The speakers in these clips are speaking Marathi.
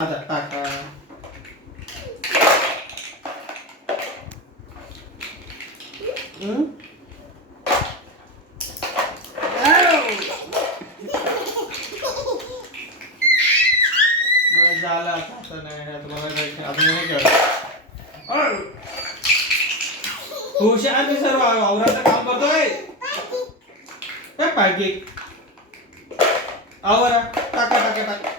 आता टाका. झालं आता नाही आता मला अजून नाही कळत. हुशार मी सर्व आवराचं काम करतोय. काय पाहिजे आवरा टाका टाका टाका.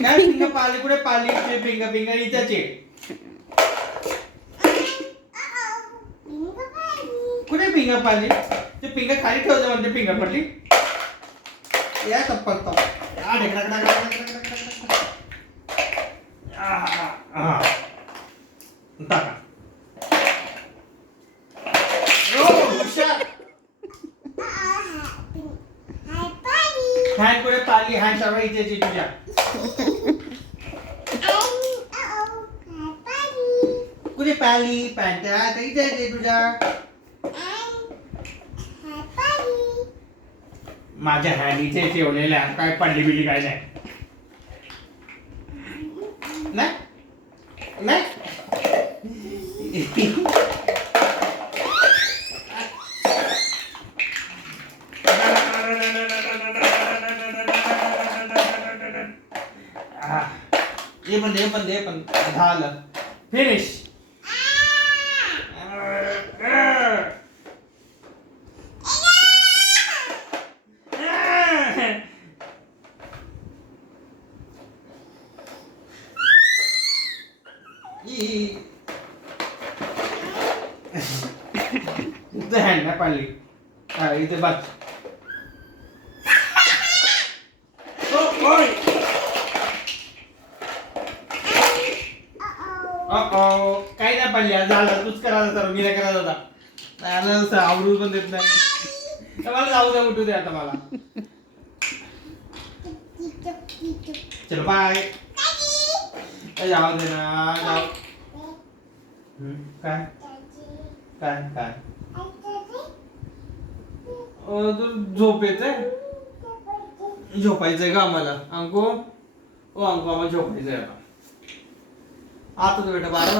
काय पिंग पाली कुठे पाली पिंग पिंग इथेचे कुठे पिंग पाली ते पिंग खाली ठेवलं म्हणजे पिंग पडली या चप्पल तो टाका. हॅन्ड कुठे पाली हॅन्ड सगळं इथेची तुझ्या कुठे पाली पॅन्ट आता इथे तुझ्या माझ्या हँड इथे ठेवलेल्या काय पडली बिली काय नाही नाही हे पण झालं फिनिश. इथे हँड नाही पाडली इथे बस. काही नाही पडली झालं तूच करायला तर मी नाही करायला होता आवडून पण देत नाही मला जाऊ द्या उठू दे आता मला. चल बाय जाऊ दे ना जाऊ. काय काय काय तू झोप येते झोपायचंय का आम्हाला अंको ओ अंको आम्हाला झोपायचंय आता. आता तर बेटा 12 वाजता